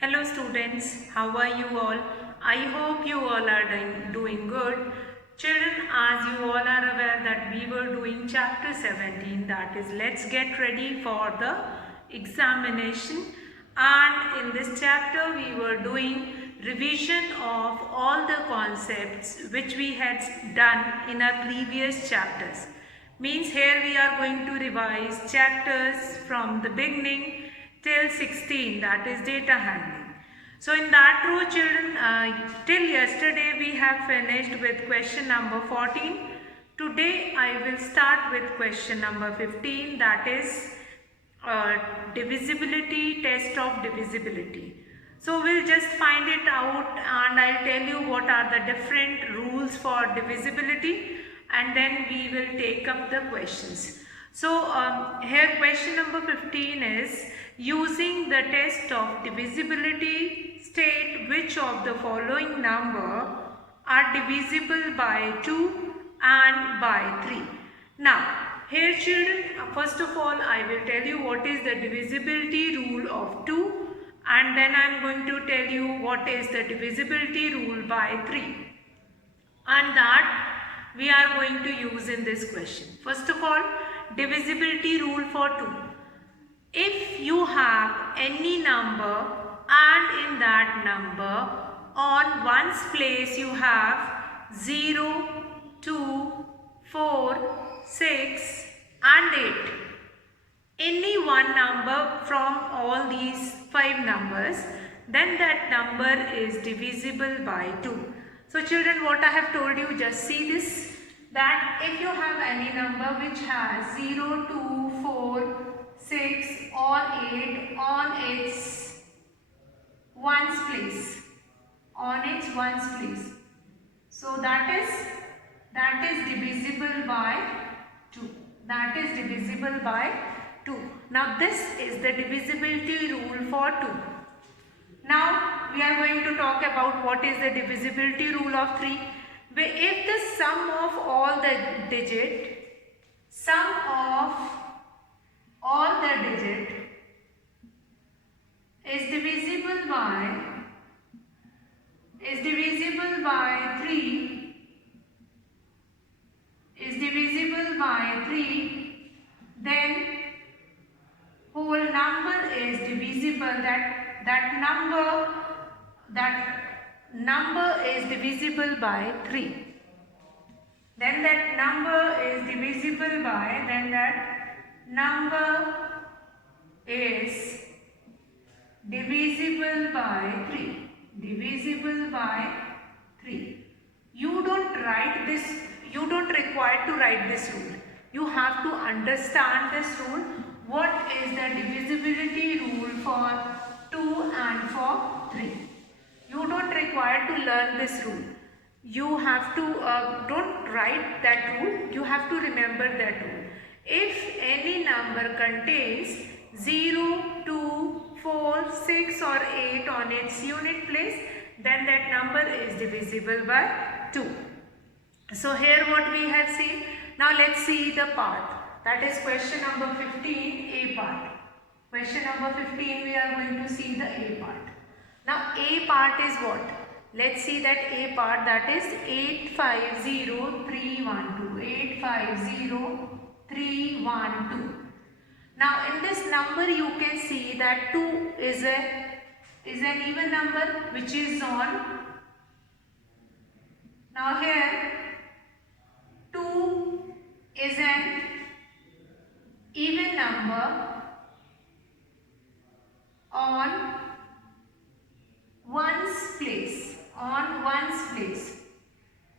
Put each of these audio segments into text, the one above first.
Hello students, how are you all? I hope you all are doing good. Children, as you all are aware that we were doing chapter 17, that is let's get ready for the examination, and in this chapter we were doing revision of all the concepts which we had done in our previous chapters. Means here we are going to revise chapters from the beginning till 16, that is data handling. So in that row children, till yesterday we have finished with question number 14. Today I will start with question number 15, that is divisibility, test of divisibility. So we'll just find it out and I'll tell you what are the different rules for divisibility, and then we will take up the questions. So here question number 15 is, using the test of divisibility, state which of the following number are divisible by 2 and by 3. Now here children, first of all I will tell you what is the divisibility rule of 2, and then I am going to tell you what is the divisibility rule by 3, and that we are going to use in this question. First of all, divisibility rule for 2. If you have any number and in that number on ones place you have 0, 2, 4, 6 and 8. Any one number from all these 5 numbers, then that number is divisible by 2. So children, what I have told you, just see this, that if you have any number which has 0, 2, 4, 6 or 8 on its ones place, so that is divisible by 2. That is divisible by 2. Now this is the divisibility rule for 2. Now we are going to talk about what is the divisibility rule of 3. If the sum of all the digit is divisible by 3, then whole number is divisible, that number is divisible by 3. Then that number is divisible by, divisible by 3. Divisible by 3. You don't require to write this rule. You have to understand this rule. What is the divisibility rule for 2 and for 3? You don't require to learn this rule. You have to, don't write that rule. You have to remember that rule. If any number contains 0, 2, 4, 6 or 8 on its unit place, then that number is divisible by 2. So here what we have seen. Now let's see the part. That is question number 15, A part. Question number 15, we are going to see the A part. Now A part is what? Let's see that A part, that is 850312. 850312. Now in this number you can see that 2 is an even number which is on. Now here 2 is an even number on ones place.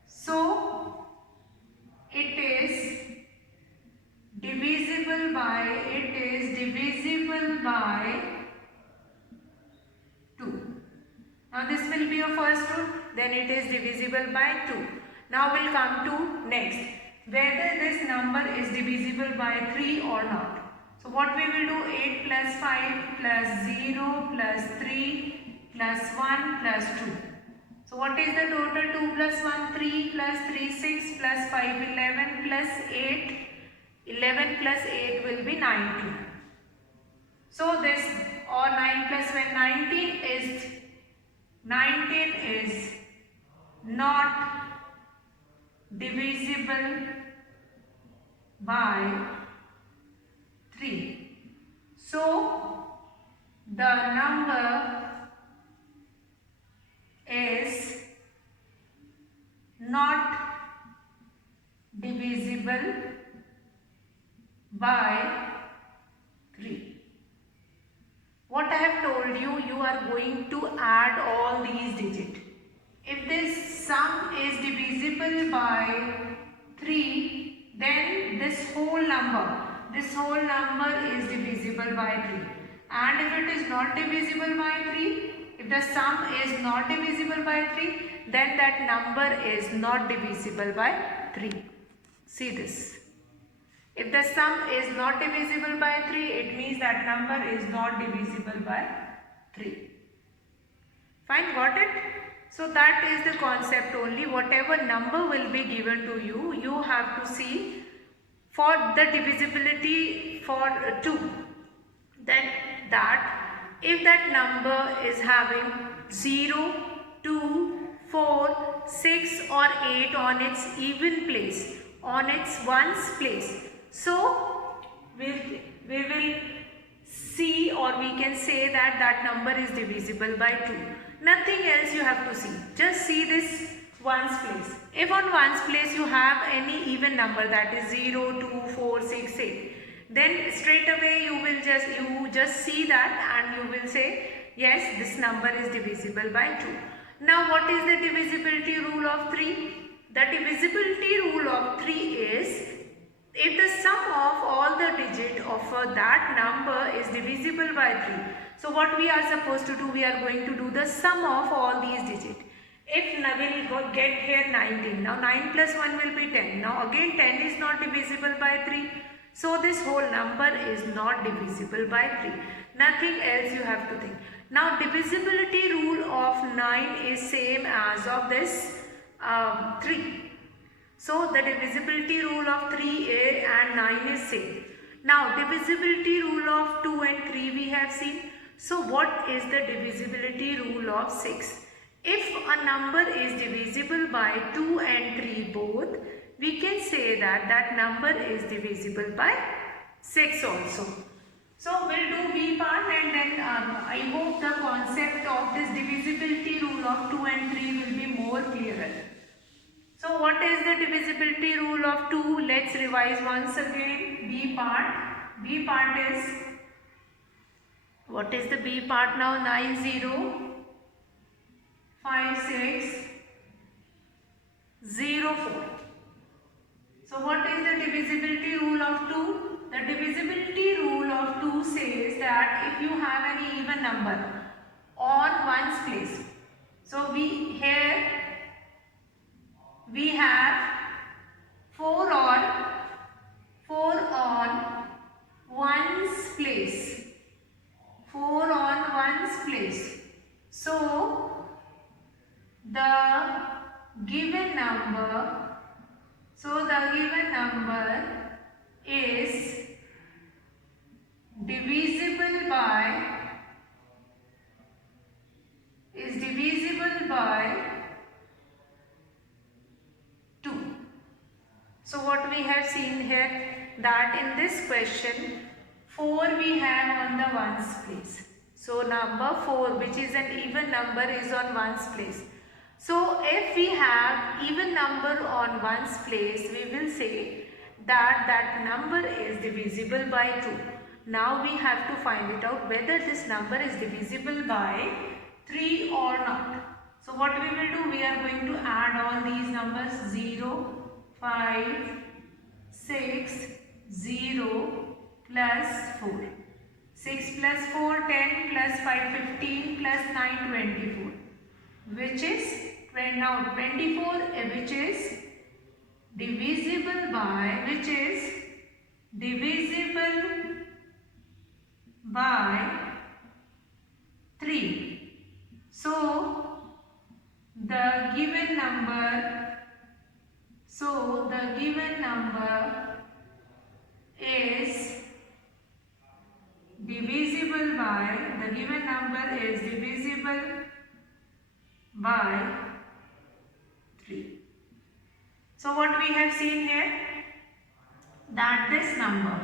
So it is divisible by 2. Now this will be your first rule, then it is divisible by 2. Now we'll come to next, whether this number is divisible by 3 or not. So what we will do, 8 plus 5 plus 0 plus 3 plus 1 plus 2. So what is the total? 2 plus 1, 3 plus 3, 6 plus 5, 11 plus 8. 11 plus 8 will be 19. So this or 9 plus when 19 is not divisible by 3. So the number is not divisible by 3. What I have told you, you are going to add all these digits. If this sum is divisible by 3, then this whole number is divisible by 3. And if it is not divisible by 3, if the sum is not divisible by 3, then that number is not divisible by 3. See this. If the sum is not divisible by 3, it means that number is not divisible by 3. Fine, got it? So that is the concept only. Whatever number will be given to you, you have to see for the divisibility for 2. Then that if that number is having 0, 2, 4, 6 or 8 on its even place, on its ones place. So we will see, or we can say that that number is divisible by 2. Nothing else you have to see. Just see this ones place. If on ones place you have any even number, that is 0, 2, 4, 6, 8, then straight away you just see that and you will say yes, this number is divisible by 2. Now what is the divisibility rule of 3? The divisibility rule of 3 is if the sum of all the digits of that number is divisible by 3. So what we are supposed to do, we are going to do the sum of all these digits. If we will get here 19, now 9 plus 1 will be 10. Now again 10 is not divisible by 3. So this whole number is not divisible by 3. Nothing else you have to think. Now divisibility rule of 9 is same as of this 3. So the divisibility rule of 3 and 9 is same. Now divisibility rule of 2 and 3 we have seen. So what is the divisibility rule of 6? If a number is divisible by 2 and 3 both, we can say that that number is divisible by 6 also. So we'll do B part, and then I hope the concept of this divisibility rule of 2 and 3 will be more clearer. So what is the divisibility rule of 2? Let's revise once again. B part. B part is, what is the B part now? 9, 0, 5, 6, 0, 4. So what is the divisibility rule of 2? The divisibility rule of 2 says that if you have any even number on ones place. So we have 4 on ones place. 4 on ones place. So the given number is divisible by 2. So what we have seen here, that in this question 4 we have on the ones place. So number 4, which is an even number, is on ones place. So if we have even number on ones place, we will say that that number is divisible by 2. Now we have to find it out whether this number is divisible by 3 or not. So what we will do, we are going to add all these numbers: 0, 5, 6, 0 plus 4. 6 plus 4, 10 plus 5, 15 plus 9, 24. Which is now 24, which is divisible by 3. So the given number is divisible by, the given number is divisible by 3. So what we have seen here, that this number,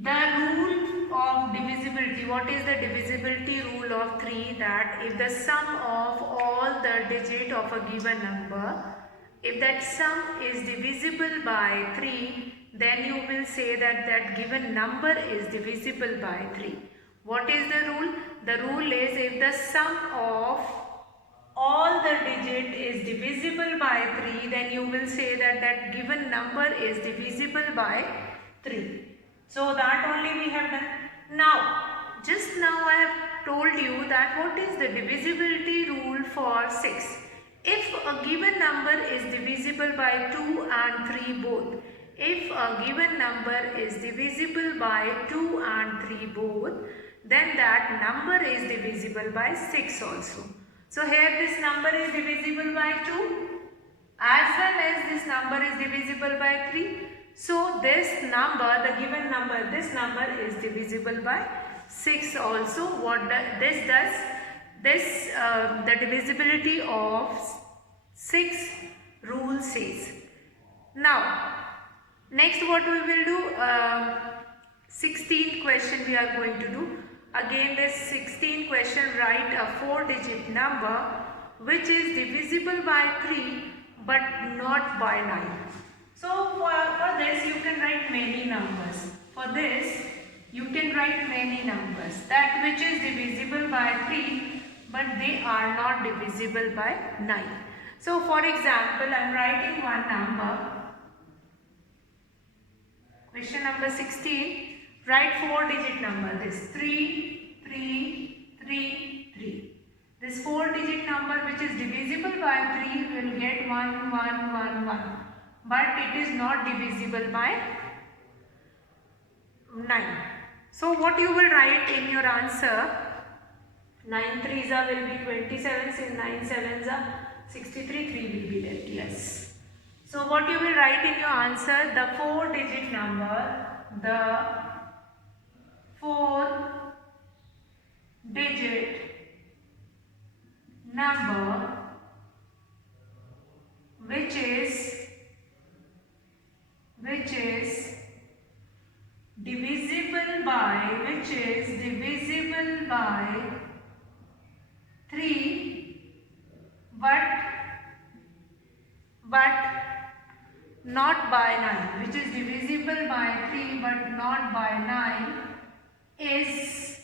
the rule of divisibility, what is the divisibility rule of 3? That if the sum of all the digit of a given number, if that sum is divisible by 3, then you will say that that given number is divisible by 3. What is the rule? The rule is if the sum of all the digit is divisible by 3, then you will say that that given number is divisible by 3. So that only we have done. Now, just now I have told you that what is the divisibility rule for 6. If a given number is divisible by 2 and 3 both, if a given number is divisible by 2 and 3 both, then that number is divisible by 6 also. So here this number is divisible by 2 as well as this number is divisible by 3. So this number, the given number, this number is divisible by 6 also. What this does, the divisibility of 6 rule says. Now, next what we will do, 16th question we are going to do. Again this 16th question, write a 4-digit number which is divisible by 3 but not by 9. So for this you can write many numbers. For this you can write many numbers. That which is divisible by 3 but they are not divisible by 9. So for example, I am writing one number. Question number 16. Write 4-digit number. This 3, 3, 3, 3. This 4-digit number which is divisible by 3 will get 1, 1, 1, 1. But it is not divisible by 9. So what you will write in your answer, 9 3s will be 27, 9 7s are 63, 3 will be left. Yes. So what you will write in your answer, the 4-digit number, the 4-digit number which is divisible by 3 but not by 9, which is divisible by 3 but not by 9 is,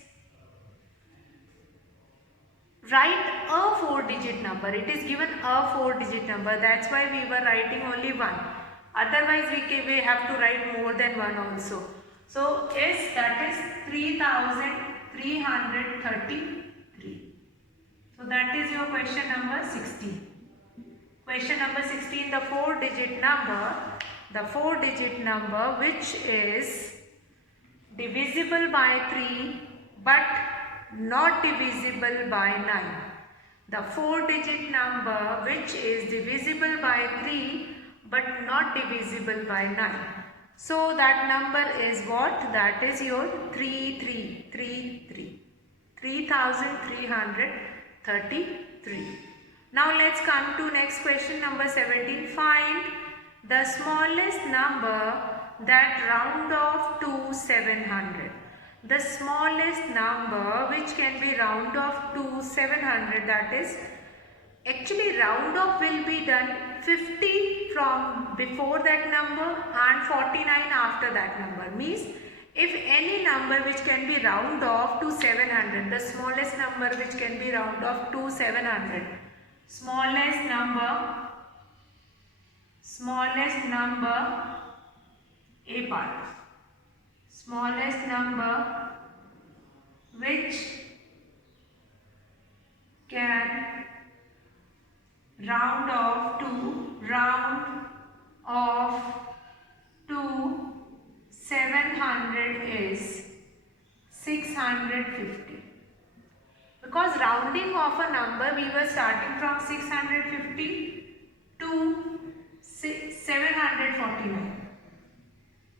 write a 4-digit number. It is given a 4-digit number. That's why we were writing only 1. Otherwise we have to write more than 1 also. So yes, that is 3333. So that is your question number 16. Question number 16, the 4-digit number which is divisible by 3 but not divisible by 9. The 4-digit number which is divisible by 3 but not divisible by 9. So that number is what? That is your 3333. 3333. Now let's come to next question number 17. Find the smallest number that round off to 700. The smallest number which can be round off to 700, that is, actually round off will be done 50 from before that number and 49 after that number. Means if any number which can be round off to 700, the smallest number which can be round off to 700, smallest number, A part, smallest number which can round off to 700 is 650. Because rounding of a number, we were starting from 650 to 749.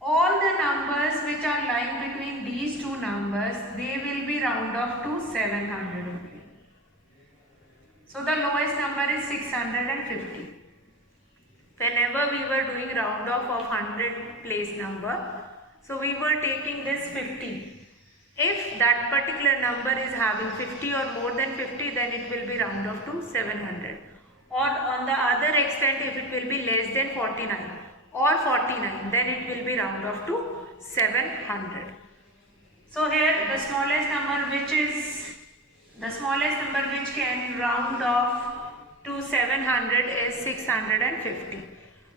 all the numbers which are lying between these two numbers, they will be round off to 700 only. So the lowest number is 650. Whenever we were doing round off of 100 place number, so we were taking this 50. If that particular number is having 50 or more than 50, then it will be round off to 700. Or on the other extent, if it will be less than 49 or 49, then it will be round off to 700. So here the smallest number which can round off to 700 is 650.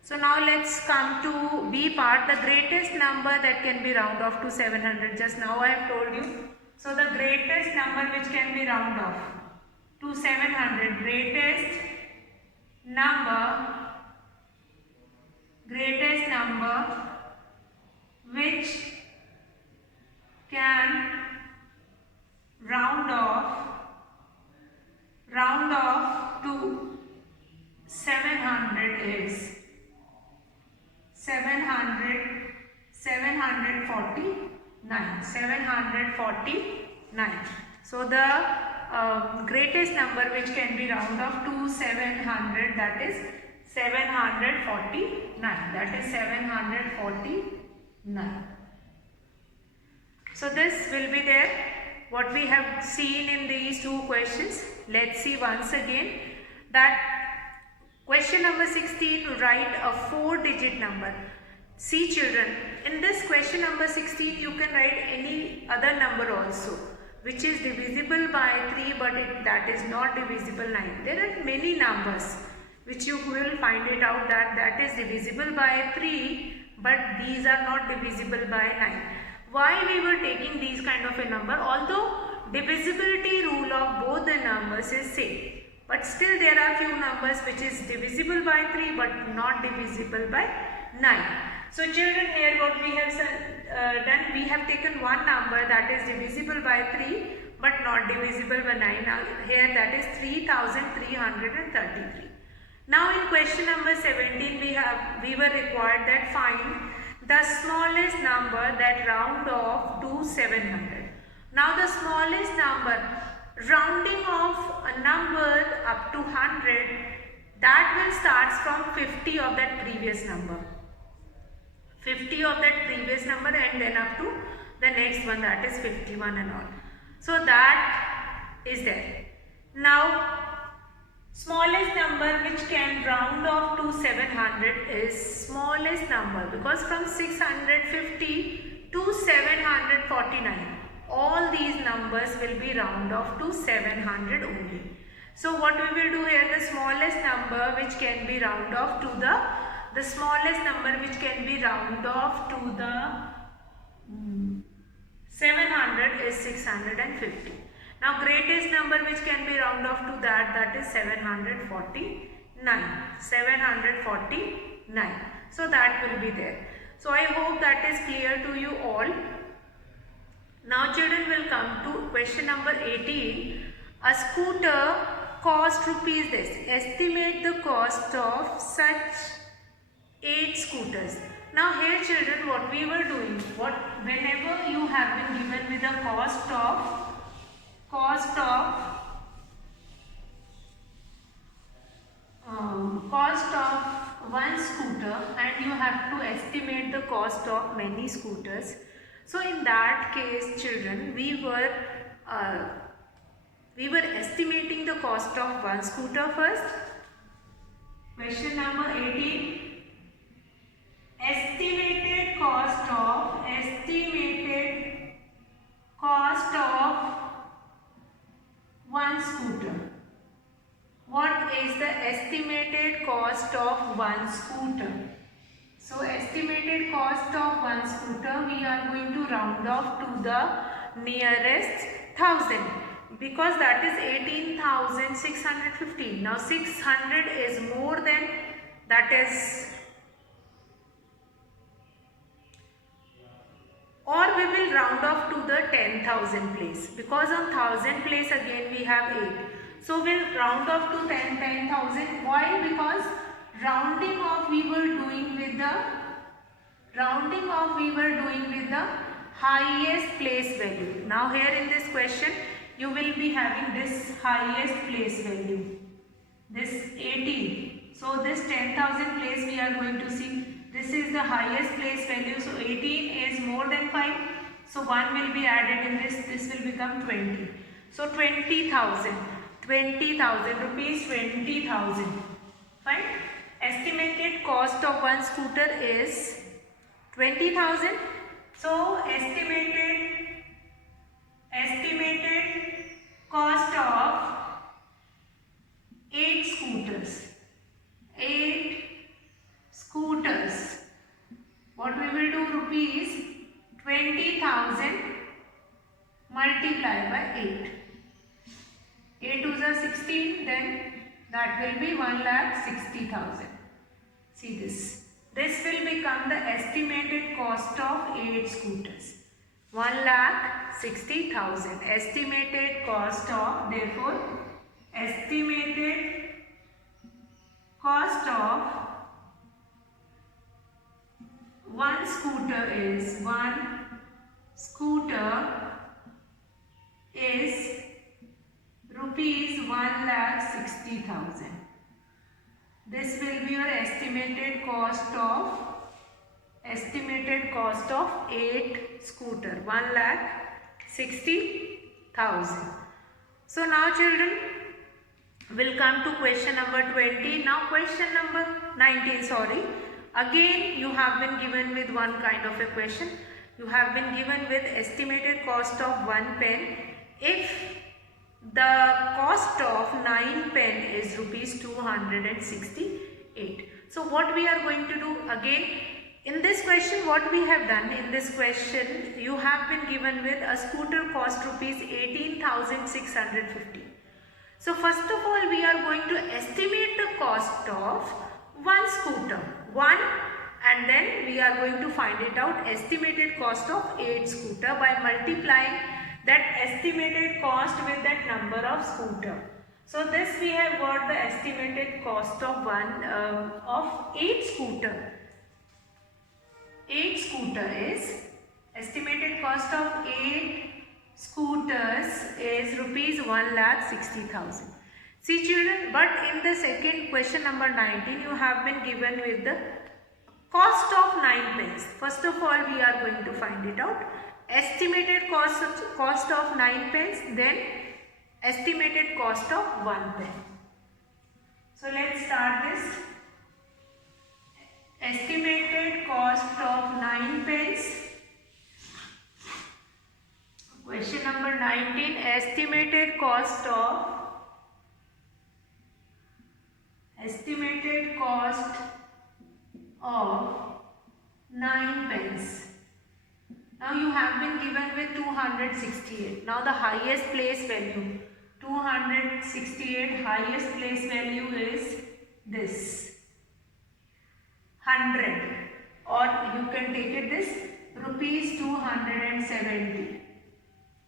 So now let's come to B part, the greatest number that can be round off to 700. Just now I have told you. So the greatest number which can be round off to 700, greatest number which can round off to 700 is 749. So the greatest number which can be round off to 700, that is 749. That is 749. So this will be there. What we have seen in these two questions. Let's see once again that question number 16, write a 4-digit number. See children, in this question number 16 you can write any other number also which is divisible by 3 but that is not divisible 9. There are many numbers which you will find it out that is divisible by 3 but these are not divisible by 9. Why we were taking these kind of a number? Although divisibility rule of both the numbers is same, but still there are few numbers which is divisible by 3 but not divisible by 9. So children, here what we have done, we have taken one number that is divisible by 3 but not divisible by 9. Now here that is 3333. Now in question number 17 we were required that find the smallest number that round off to 700. Now the smallest number, rounding off a number up to 100, that will start from 50 of that previous number. 50 of that previous number and then up to the next one, that is 51 and all. So that is there. Now smallest number which can round off to 700 is smallest number, because from 650 to 749 all these numbers will be round off to 700 only. So what we will do here, the smallest number which can be round off to the smallest number which can be round off to the 700 is 650. Now greatest number which can be round off to that is 749. 749. So that will be there. So I hope that is clear to you all. Now children, will come to question number 18. A scooter cost rupees this. Estimate the cost of such 8 scooters. Now here children, what we were doing, whenever you have been given with the cost of one scooter and you have to estimate the cost of many scooters. So in that case children, we were estimating the cost of one scooter first. Question number 18. Estimated cost of one scooter. What is the estimated cost of one scooter? So estimated cost of one scooter, we are going to round off to the nearest 1000 because that is 18,615. Now 600 is more than, that is, or we will round off to the 10,000 place, because on 1000 place again we have 8. So we will round off to 10,000. Why? Because rounding off we were doing with the Rounding off we were doing with the highest place value. Now here in this question you will be having this highest place value, this 18. So this 10,000 place we are going to see. This is the highest place value. So 18 is more than 5. So 1 will be added in this. This will become 20. So 20,000. 20,000 rupees. 20,000. Fine. Estimated cost of one scooter is 20,000. So estimated cost of 8 scooters. 8 scooters. What we will do, rupees 20,000 multiplied by 8. 8 2s are 16, then that will be 1,60,000. See this. This will become the estimated cost of 8 scooters. 1,60,000. Estimated cost of, therefore, estimated cost of one scooter is rupees 1,60,000. This will be your estimated cost of 8 scooter, 1,60,000. So now children, we'll come to question number 20. Now question number 19, sorry. Again you have been given with one kind of a question. You have been given with estimated cost of 1 pen if the cost of 9 pen is rupees 268. So what we are going to do again, in this question what we have done, in this question you have been given with a scooter cost rupees 18,650. So first of all we are going to estimate the cost of one scooter, and then we are going to find it out estimated cost of 8 scooter by multiplying that estimated cost with that number of scooter. So this we have got the estimated cost of 8 scooter. 8 scooter is estimated cost of 8 scooters is rupees 1,60,000. See children, but in the second question number 19 you have been given with the cost of 9 pence. First of all we are going to find it out. Estimated cost of 9 pence, then estimated cost of 1 pen. So let's start this. Estimated cost of 9 pence. Question number 19. Estimated cost of 9 pence. Now you have been given with 268. Now the highest place value, 268, highest place value is this 100, or you can take it this rupees 270,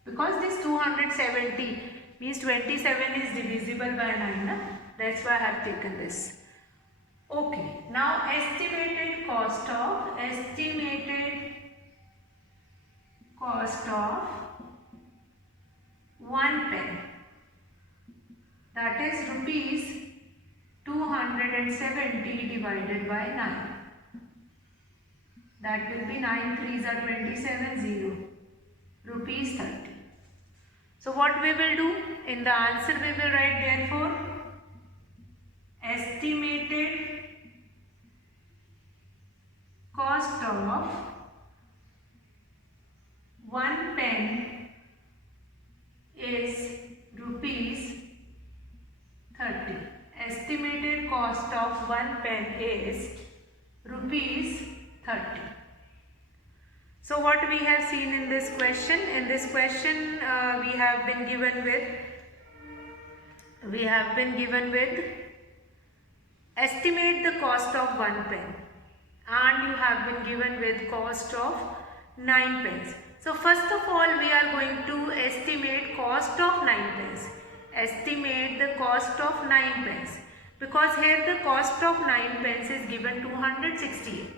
because this 270 means 27 is divisible by 9, na? That's why I have taken this. Okay, now estimated cost of 1 pen, that is rupees 270 divided by 9. That will be 9 3s are 27, 0, rupees 30. So what we will do, in the answer we will write therefore estimated cost of 1 pen is rupees 30. Estimated cost of 1 pen is rupees 30. So what we have seen in this question? In this question we have been given with estimate the cost of 1 pen, and you have been given with cost of 9 pence. So first of all we are going to estimate cost of 9 pence. Estimate the cost of 9 pence, because here the cost of 9 pence is given 268.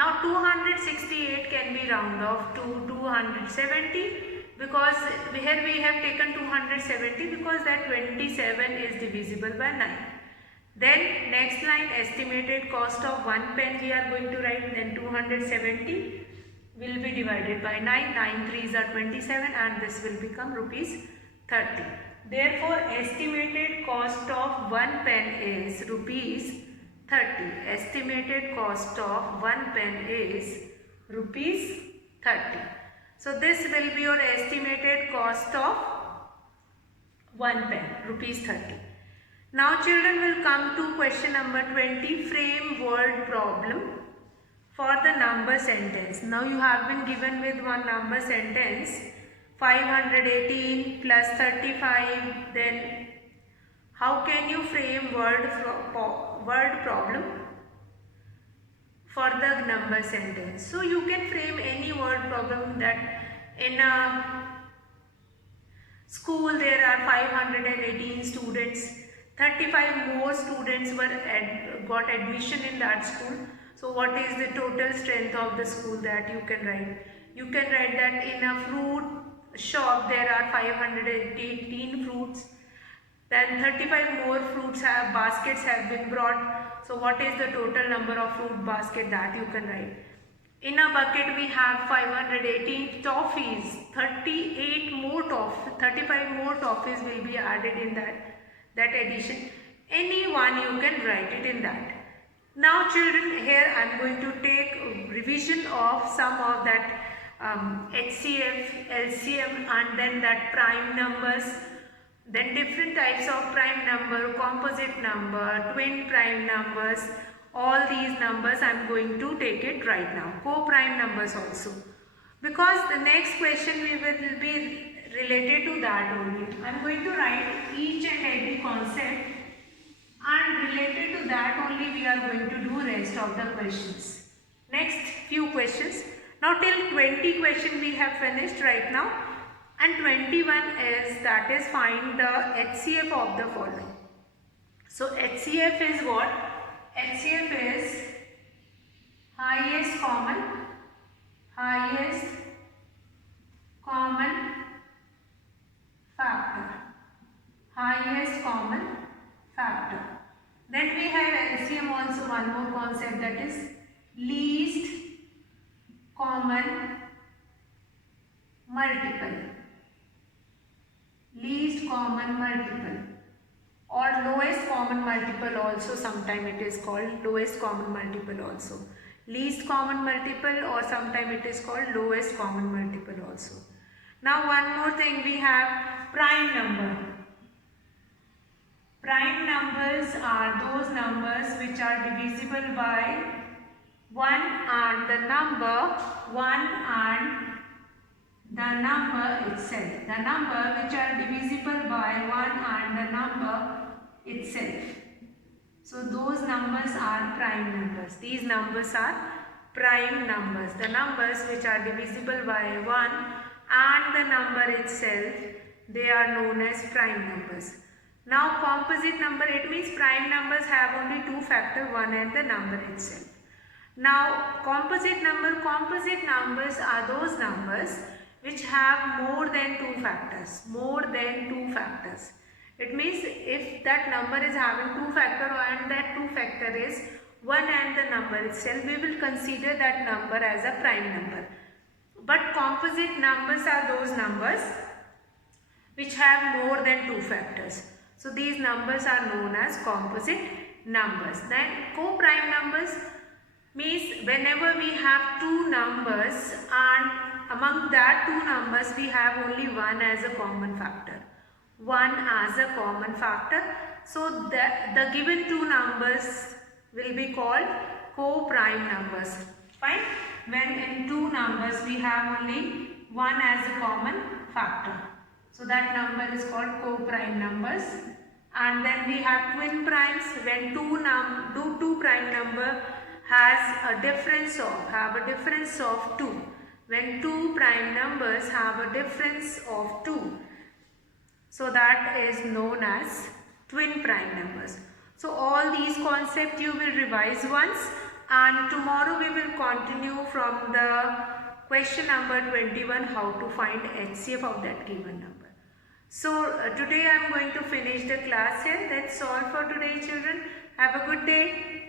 Now 268 can be round off to 270 because here we have taken 270 because that 27 is divisible by 9. Then next line, estimated cost of 1 pen we are going to write, then 270 will be divided by 9, 9 3s are 27 and this will become rupees 30. Therefore, estimated cost of 1 pen is rupees 30. Estimated cost of 1 pen is rupees 30. So this will be your estimated cost of 1 pen, rupees 30. Now children will come to question number 20, frame word problem for the number sentence. Now you have been given with one number sentence, 518 plus 35, then how can you frame word problem for the number sentence? So you can frame any word problem that in a school there are 518 students, 35 more students got admission in that school. So what is the total strength of the school that you can write? You can write that in a fruit shop there are 518 fruits. Then 35 more baskets have been brought. So what is the total number of fruit basket that you can write? In a bucket we have 518 toffees. 35 more toffees will be added in that addition. Any one you can write it in that. Now children, here I am going to take a revision of some of that HCF, LCM and then that prime numbers. Then different types of prime number, composite number, twin prime numbers, all these numbers I am going to take it right now. Co-prime numbers also. Because the next question we will be related to that only. I am going to write each and every concept and related to that only we are going to do rest of the questions. Next few questions. Now till 20 question we have finished right now. And 21 is, that is find the HCF of the following. So HCF is what? HCF is highest common factor. Highest common factor. Then we have LCM also, one more concept, that is least common multiple. Least common multiple or lowest common multiple also, sometime it is called lowest common multiple also. Least common multiple or sometime it is called lowest common multiple also. Now one more thing, we have prime number. Prime numbers are those numbers which are divisible by 1 and the number 1 and the number itself. The number which are divisible by 1 and the number itself. So those numbers are prime numbers. These numbers are prime numbers. The numbers which are divisible by 1 and the number itself, they are known as prime numbers. Now composite number, it means prime numbers have only two factors, 1 and the number itself. Now composite numbers are those numbers which have more than two factors. It means if that number is having two factor and that two factor is 1 and the number itself, we will consider that number as a prime number. But composite numbers are those numbers which have more than two factors. So these numbers are known as composite numbers. Then co-prime numbers means whenever we have two numbers and among that two numbers we have only one as a common factor. So the given two numbers will be called co-prime numbers. Fine. When in two numbers we have only one as a common factor. So that number is called co-prime numbers. And then we have twin primes. When two prime number has a difference of 2. When two prime numbers have a difference of 2, so that is known as twin prime numbers. So all these concepts you will revise once and tomorrow we will continue from the question number 21, how to find HCF of that given number. So today I am going to finish the class here. That's all for today, children. Have a good day.